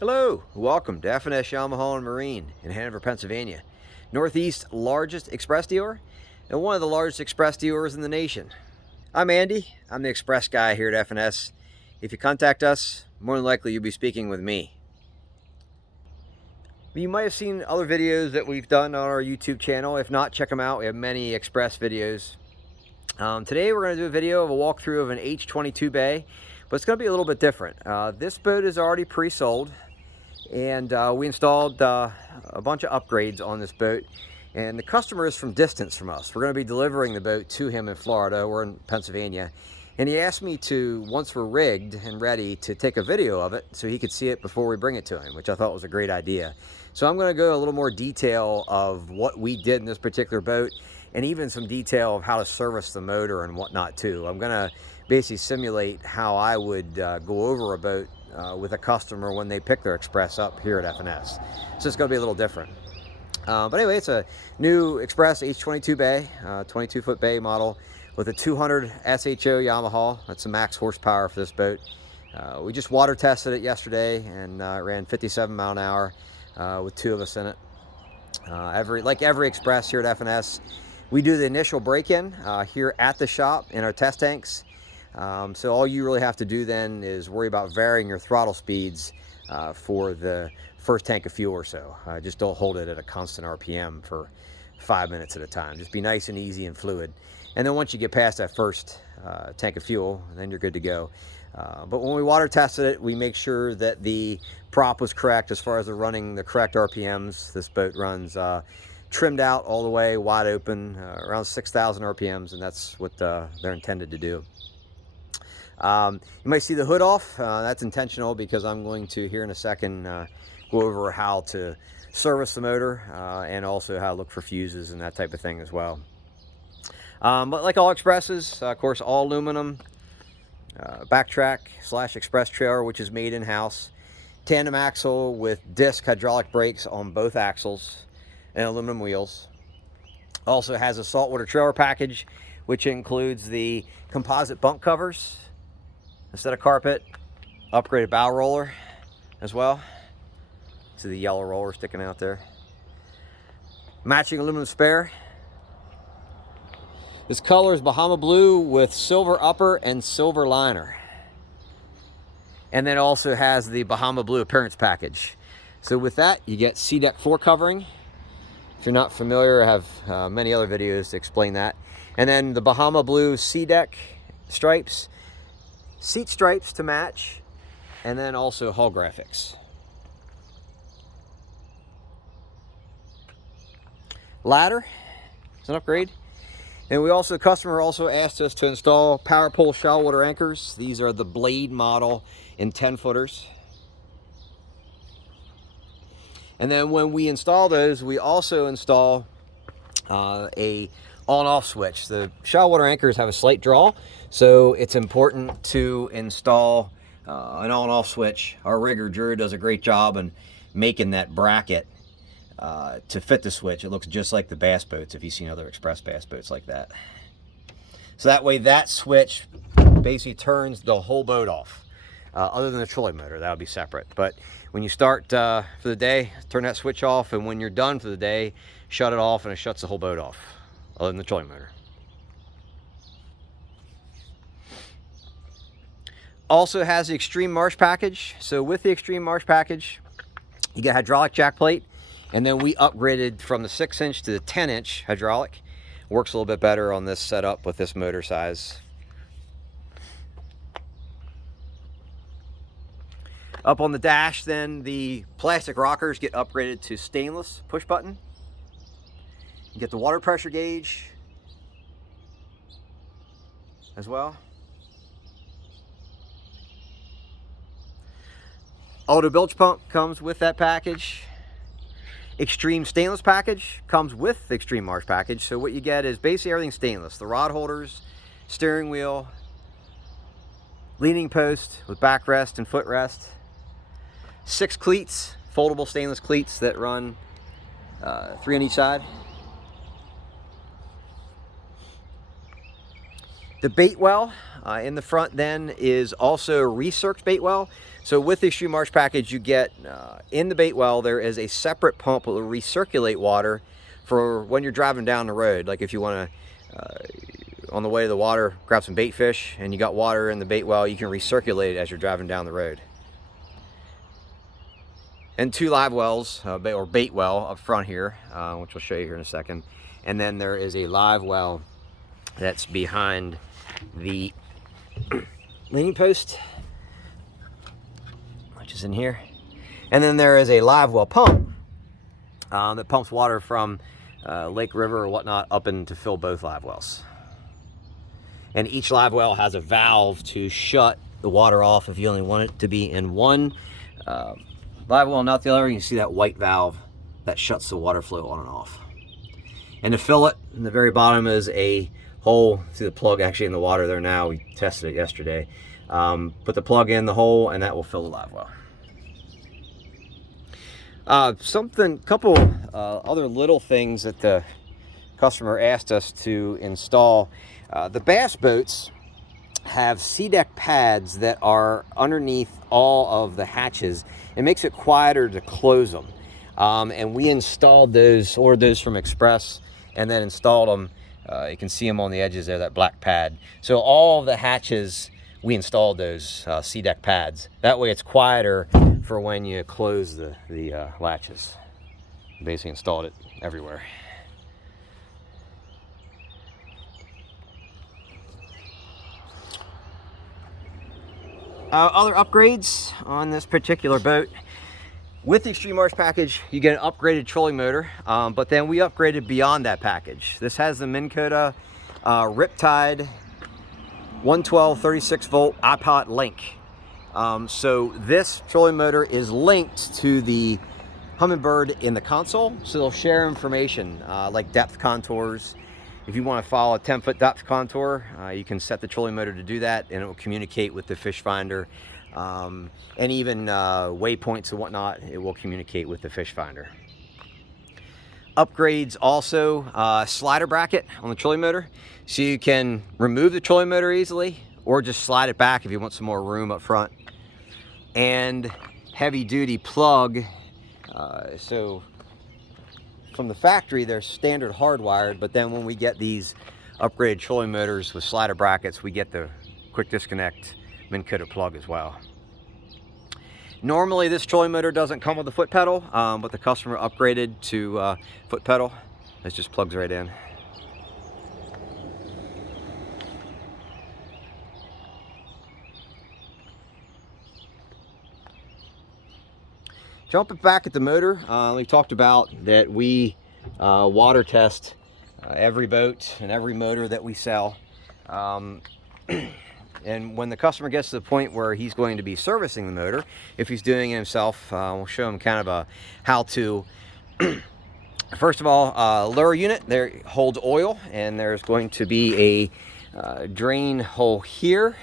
Hello, welcome to S Yamaha and Marine in Hanover, Pennsylvania. Northeast's largest express dealer and one of the largest express dealers in the nation. I'm Andy, I'm the express guy here at F&S. If you contact us, more than likely you'll be speaking with me. You might have seen other videos that we've done on our YouTube channel. If not, check them out. We have many express videos. Today we're going to do a video of a walkthrough of an H22 Bay, but it's going to be a little bit different. This boat is already pre-sold, and we installed a bunch of upgrades on this boat, and the customer is from distance from us. We're going to be delivering the boat to him in Florida. We're in Pennsylvania, and he asked me to, once we're rigged and ready, to take a video of it so he could see it before we bring it to him, which I thought was a great idea. So I'm going to go a little more detail of what we did in this particular boat, and even some detail of how to service the motor and whatnot too. I'm going to basically simulate how I would go over a boat with a customer when they pick their Express up here at F&S. So it's going to be a little different. But anyway, it's a new Express H22 Bay, 22-foot bay model with a 200 SHO Yamaha. That's the max horsepower for this boat. We just water tested it yesterday, and it ran 57 mile an hour with two of us in it. Like every Express here at F&S, we do the initial break-in here at the shop in our test tanks. So all you really have to do then is worry about varying your throttle speeds for the first tank of fuel or so. Just don't hold it at a constant RPM for 5 minutes at a time. Just be nice and easy and fluid. And then once you get past that first tank of fuel, then you're good to go. But when we water tested it, we make sure that the prop was correct as far as running the correct RPMs. This boat runs trimmed out all the way, wide open, around 6,000 RPMs, and that's what they're intended to do. You might see the hood off. That's intentional because I'm going to, here in a second, go over how to service the motor and also how to look for fuses and that type of thing as well. But like all Expresses, of course, all aluminum, backtrack / express trailer, which is made in-house, tandem axle with disc hydraulic brakes on both axles, and aluminum wheels. Also has a saltwater trailer package, which includes the composite bunk covers instead of carpet, upgraded bow roller as well. See the yellow roller sticking out there. Matching aluminum spare. This color is Bahama blue with silver upper and silver liner. And then it also has the Bahama blue appearance package. So with that, you get C-deck floor covering. If you're not familiar, I have many other videos to explain that. And then the Bahama blue C-deck stripes, seat stripes to match, and then also hull graphics. Ladder is an upgrade. And we also, the customer also asked us to install power pole shallow water anchors. These are the blade model in 10-footers. And then when we install those, we also install a on-off switch. The shallow water anchors have a slight draw, so it's important to install an on-off switch. Our rigger Drew does a great job in making that bracket to fit the switch. It looks just like the bass boats, if you've seen other Express bass boats like that. So that way that switch basically turns the whole boat off. Other than the trolling motor, that would be separate. But when you start for the day, turn that switch off, and when you're done for the day, shut it off, and it shuts the whole boat off, other than the trolling motor. Also has the Extreme Marsh package. So with the Extreme Marsh package, you get a hydraulic jack plate, and then we upgraded from the 6-inch to the 10-inch hydraulic. Works a little bit better on this setup with this motor size. Up on the dash, then, the plastic rockers get upgraded to stainless push button. You get the water pressure gauge as well. Auto bilge pump comes with that package. Extreme stainless package comes with the Extreme Marsh package. So what you get is basically everything stainless. The rod holders, steering wheel, leaning post with backrest and footrest. 6 cleats, foldable stainless cleats that run 3 on each side. The bait well in the front then is also a recirced bait well. So with the Extreme Marsh package, you get in the bait well, there is a separate pump that will recirculate water for when you're driving down the road. Like if you want to, on the way to the water, grab some bait fish and you got water in the bait well, you can recirculate it as you're driving down the road. And 2 live wells, or bait well up front here, which I'll show you here in a second. And then there is a live well that's behind the leaning post, which is in here. And then there is a live well pump that pumps water from lake, river, or whatnot up in to fill both live wells. And each live well has a valve to shut the water off if you only want it to be in one live well, not the other. You can see that white valve that shuts the water flow on and off. And to fill it, in the very bottom is a hole. See the plug actually in the water there now. We tested it yesterday. Put the plug in the hole and that will fill the live well. Couple other little things that the customer asked us to install. The bass boats have C-deck pads that are underneath all of the hatches. It makes it quieter to close them. And we installed those, ordered those from Xpress, and then installed them. You can see them on the edges there, that black pad. So all of the hatches, we installed those C-deck pads. That way it's quieter for when you close the latches. Basically installed it everywhere. Other upgrades on this particular boat. With the Extreme Marsh package, you get an upgraded trolling motor, but then we upgraded beyond that package. This has the Minn Kota Riptide 112 36 volt iPod link. So this trolling motor is linked to the Humminbird in the console, so they'll share information like depth contours. If you want to follow a 10-foot depth contour, you can set the trolling motor to do that, and it will communicate with the fish finder. And even waypoints and whatnot, it will communicate with the fish finder. Upgrades also, slider bracket on the trolling motor, so you can remove the trolling motor easily or just slide it back if you want some more room up front. And heavy duty plug, so from the factory they're standard hardwired, but then when we get these upgraded trolling motors with slider brackets, we get the quick disconnect Minn Kota plug as well. Normally this trolling motor doesn't come with a foot pedal, but the customer upgraded to foot pedal. It just plugs right in. Jumping back at the motor, we talked about that we water test every boat and every motor that we sell. And when the customer gets to the point where he's going to be servicing the motor, if he's doing it himself, we'll show him kind of a how-to. First of all, lure unit there holds oil, and there's going to be a drain hole here.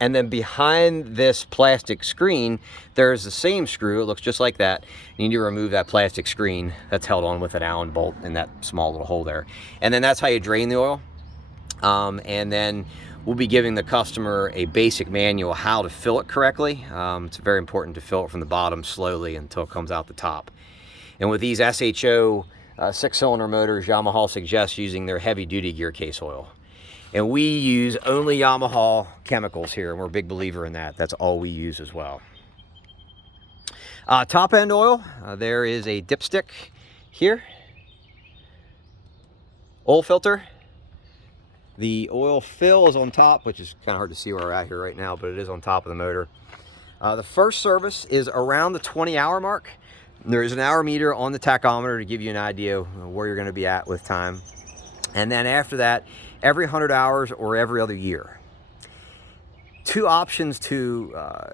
And then behind this plastic screen, there's the same screw. It looks just like that. You need to remove that plastic screen that's held on with an Allen bolt in that small little hole there. And then that's how you drain the oil. And then we'll be giving the customer a basic manual how to fill it correctly. It's very important to fill it from the bottom slowly until it comes out the top. And with these SHO 6-cylinder motors, Yamaha suggests using their heavy-duty gear case oil. And we use only Yamaha chemicals here, and we're a big believer in that. That's all we use as well. Top end oil, there is a dipstick here. Oil filter. The oil fill is on top, which is kind of hard to see where we're at here right now, but it is on top of the motor. The first service is around the 20-hour mark. There is an hour meter on the tachometer to give you an idea of where you're going to be at with time. And then after that, every 100 hours or every other year. Two options to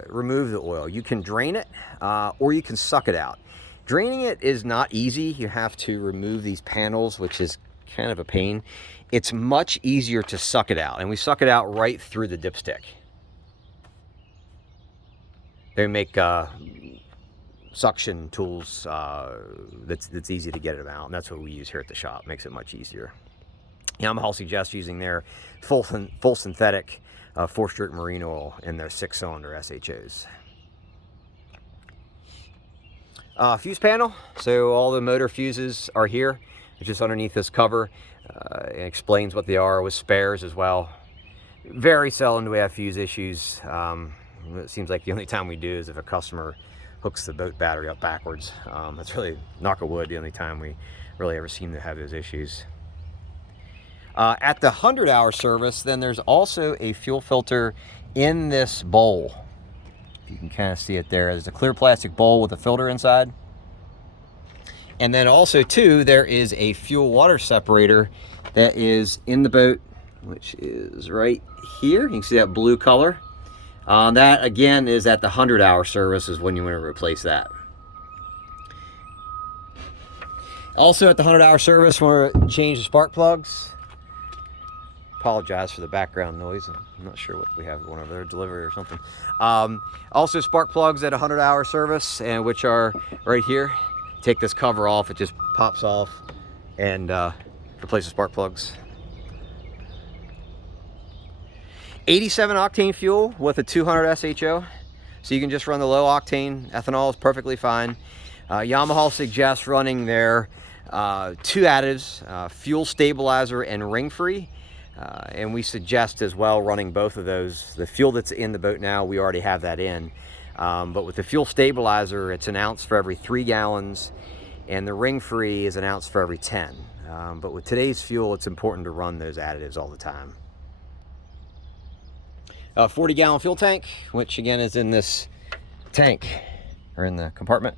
remove the oil. You can drain it or you can suck it out. Draining it is not easy. You have to remove these panels, which is kind of a pain. It's much easier to suck it out, and we suck it out right through the dipstick. They make suction tools that's easy to get it out, and that's what we use here at the shop. Makes it much easier. Yamaha suggests using their full synthetic 4-stroke marine oil in their 6-cylinder SHOs. Fuse panel, so all the motor fuses are here. It's just underneath this cover. It explains what they are with spares as well. Very seldom do we have fuse issues. It seems like the only time we do is if a customer hooks the boat battery up backwards. That's really, knock on wood, the only time we really ever seem to have those issues. At the 100-hour service, then there's also a fuel filter in this bowl. You can kind of see it there. There's a clear plastic bowl with a filter inside. And then also too, there is a fuel water separator that is in the boat, which is right here. You can see that blue color. That again is at the 100-hour service is when you want to replace that. Also at the 100-hour service, we want to change the spark plugs. Apologize for the background noise. I'm not sure what we have going over there, delivery or something. Also spark plugs at a 100-hour service, and which are right here. Take this cover off, it just pops off, and replace the spark plugs. 87 octane fuel with a 200 SHO, so you can just run the low octane. Ethanol is perfectly fine. Yamaha suggests running their 2 additives, fuel stabilizer and ring free. And we suggest as well running both of those. The fuel that's in the boat now, we already have that in. But with the fuel stabilizer, it's an ounce for every 3 gallons, and the ring free is an ounce for every 10. But with today's fuel, it's important to run those additives all the time. 40-gallon fuel tank, which again is in this tank, or in the compartment.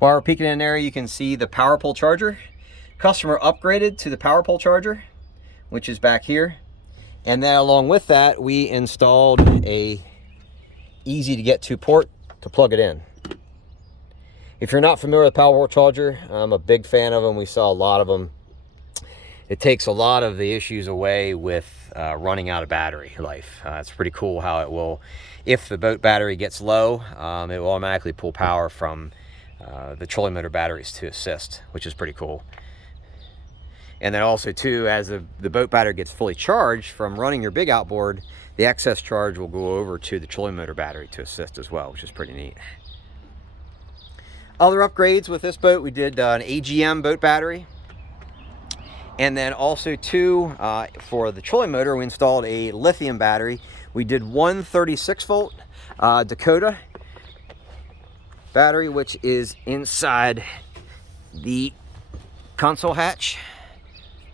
While we're peeking in there, you can see the power pole charger. Customer upgraded to the power pole charger, which is back here. And then along with that, we installed a easy to get to port to plug it in. If you're not familiar with power pole charger, I'm a big fan of them. We saw a lot of them. It takes a lot of the issues away with running out of battery life. It's pretty cool how it will, if the boat battery gets low, it will automatically pull power from the trolling motor batteries to assist, which is pretty cool. And then also too, as the boat battery gets fully charged from running your big outboard, the excess charge will go over to the trolling motor battery to assist as well, which is pretty neat. Other upgrades with this boat, we did an AGM boat battery. And then also too, for the trolling motor, we installed a lithium battery. We did one 36-volt Dakota battery, which is inside the console hatch,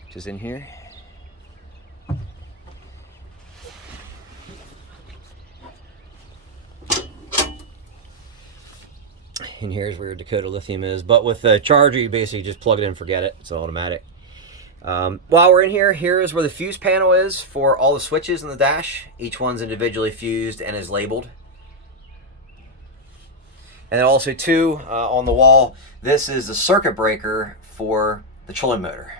which is in here. And here's where your Dakota lithium is. But with the charger, you basically just plug it in and forget it. It's automatic. While we're in here, here is where the fuse panel is for all the switches in the dash. Each one's individually fused and is labeled. And then also too, on the wall, this is the circuit breaker for the trolling motor.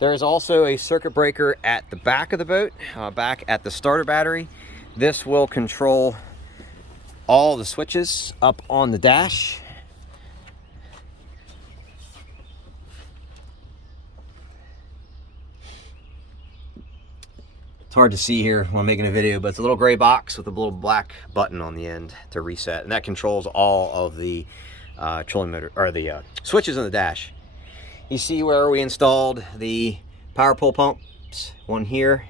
There is also a circuit breaker at the back of the boat, back at the starter battery. This will control all the switches up on the dash. It's hard to see here when I'm making a video, but it's a little gray box with a little black button on the end to reset, and that controls all of the trolling motor, or the switches on the dash. You see where we installed the power pole pumps, one here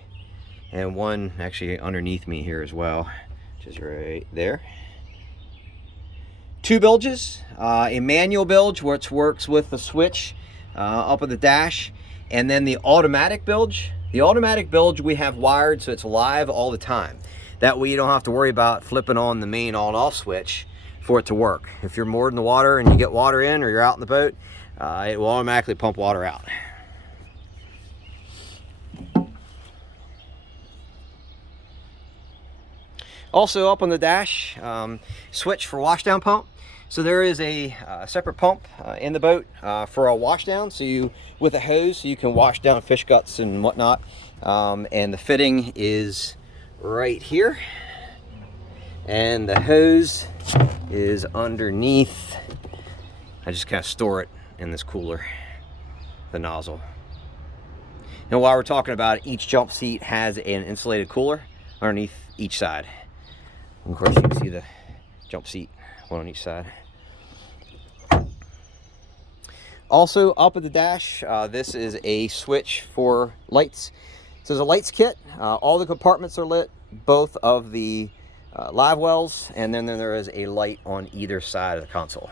and one actually underneath me here as well, which is right there. 2 bilges, a manual bilge which works with the switch up at the dash, and then the automatic bilge. The automatic bilge we have wired so it's live all the time. That way you don't have to worry about flipping on the main on off switch for it to work. If you're moored in the water and you get water in, or you're out in the boat, it will automatically pump water out. Also up on the dash, switch for washdown pump. So there is a separate pump in the boat for a washdown. So you, with a hose, so you can wash down fish guts and whatnot. And the fitting is right here. And the hose is underneath. I just kind of store it in this cooler, the nozzle. And while we're talking about it, each jump seat has an insulated cooler underneath each side. And of course, you can see the jump seat, one on each side. Also, up at the dash, this is a switch for lights. So there's a lights kit. All the compartments are lit, both of the live wells, and then there is a light on either side of the console.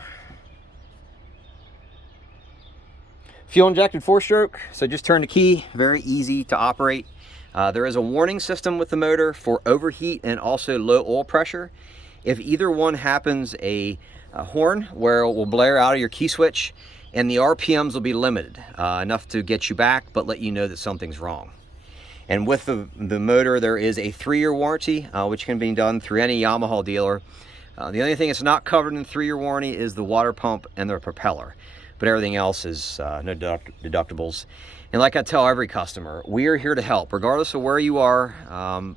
Fuel injected 4-stroke, so just turn the key, very easy to operate. There is a warning system with the motor for overheat and also low oil pressure. If either one happens, a horn where it will blare out of your key switch, and the RPMs will be limited, enough to get you back, but let you know that something's wrong. And with the motor, there is a 3-year warranty, which can be done through any Yamaha dealer. The only thing that's not covered in the 3-year warranty is the water pump and the propeller. But everything else is no deductibles. And like I tell every customer, we are here to help. Regardless of where you are,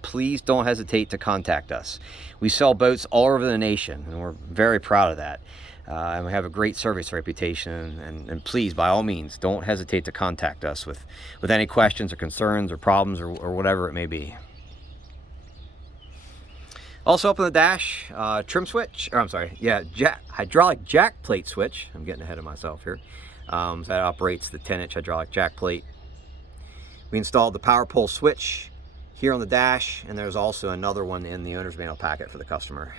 please don't hesitate to contact us. We sell boats all over the nation, and we're very proud of that. And we have a great service reputation, and please, by all means, don't hesitate to contact us with any questions or concerns or problems or whatever it may be. Also up on the dash, trim switch, or I'm sorry, yeah, hydraulic jack plate switch. I'm getting ahead of myself here. So that operates the 10-inch hydraulic jack plate. We installed the power pole switch here on the dash, and there's also another one in the owner's manual packet for the customer.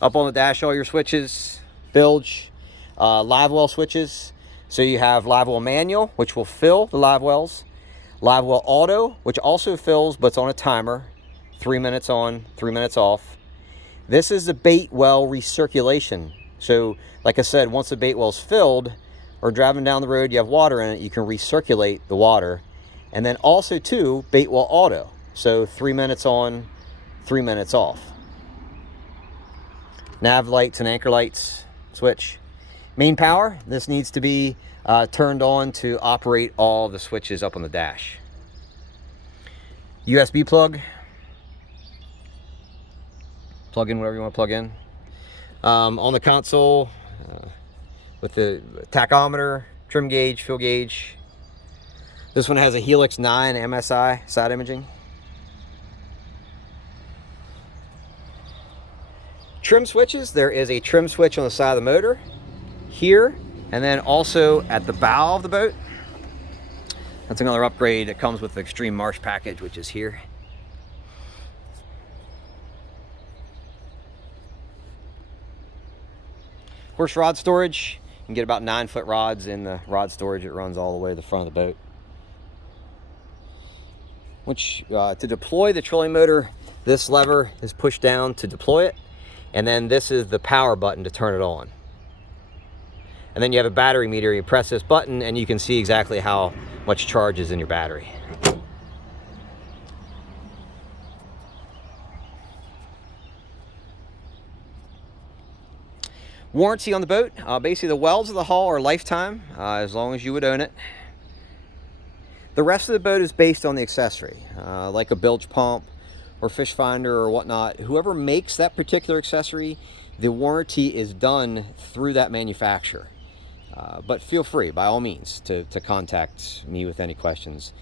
Up on the dash, all your switches, bilge, live well switches. So you have live well manual, which will fill the live wells. Live well auto, which also fills, but it's on a timer. 3 minutes on, 3 minutes off. This is the bait well recirculation. So, like I said, once the bait well's filled or driving down the road, you have water in it, you can recirculate the water. And then also, too, bait well auto. So 3 minutes on, 3 minutes off. Nav lights and anchor lights switch. Main power, this needs to be turned on to operate all the switches up on the dash. USB plug. Plug in whatever you want to plug in. On the console, with the tachometer, trim gauge, fuel gauge. This one has a Helix 9 MSI side imaging. Trim switches, there is a trim switch on the side of the motor here, and then also at the bow of the boat. That's another upgrade that comes with the Extreme Marsh package, which is here. Horse rod storage, you can get about 9-foot rods in the rod storage. It runs all the way to the front of the boat. Which, to deploy the trolling motor, this lever is pushed down to deploy it. And then this is the power button to turn it on. And then you have a battery meter. You press this button and you can see exactly how much charge is in your battery. Warranty on the boat. Basically, the wells of the hull are lifetime, as long as you would own it. The rest of the boat is based on the accessory, like a bilge pump or fish finder or whatnot. Whoever makes that particular accessory, the warranty is done through that manufacturer. But feel free, by all means, to contact me with any questions.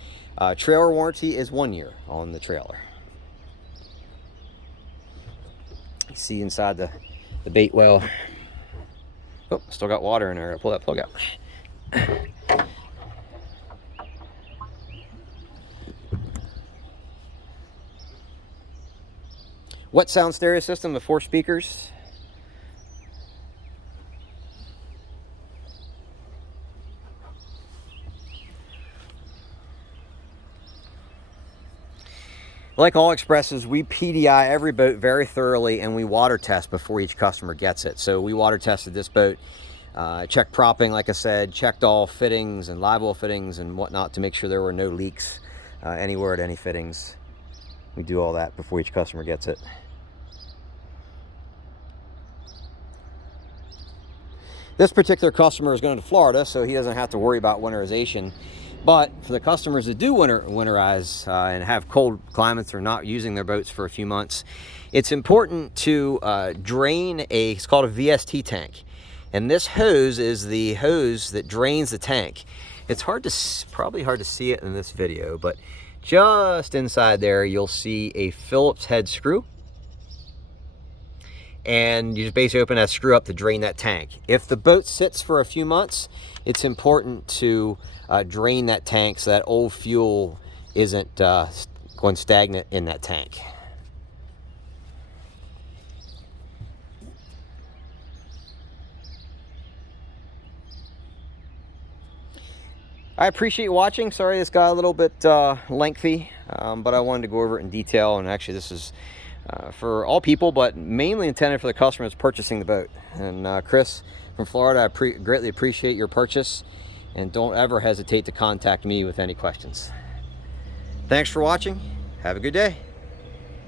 Trailer warranty is 1 year on the trailer. You see inside the bait well. Oh, still got water in there. I'll pull that plug out. Wet sound stereo system with 4 speakers. Like all Expresses, we PDI every boat very thoroughly, and we water test before each customer gets it. So we water tested this boat, checked propping, like I said, checked all fittings and live well fittings and whatnot to make sure there were no leaks anywhere at any fittings. We do all that before each customer gets it. This particular customer is going to Florida, so he doesn't have to worry about winterization. But for the customers that do winterize and have cold climates or not using their boats for a few months, it's important to drain it's called a VST tank. And this hose is the hose that drains the tank. It's probably hard to see it in this video, but just inside there you'll see a Phillips head screw. And you just basically open that screw up to drain that tank. If the boat sits for a few months, it's important to drain that tank so that old fuel isn't going stagnant in that tank. I appreciate you watching. Sorry this got a little bit lengthy, but I wanted to go over it in detail. And actually this is for all people, but mainly intended for the customers purchasing the boat. And Chris from Florida, I greatly appreciate your purchase, and don't ever hesitate to contact me with any questions. Thanks for watching. Have a good day.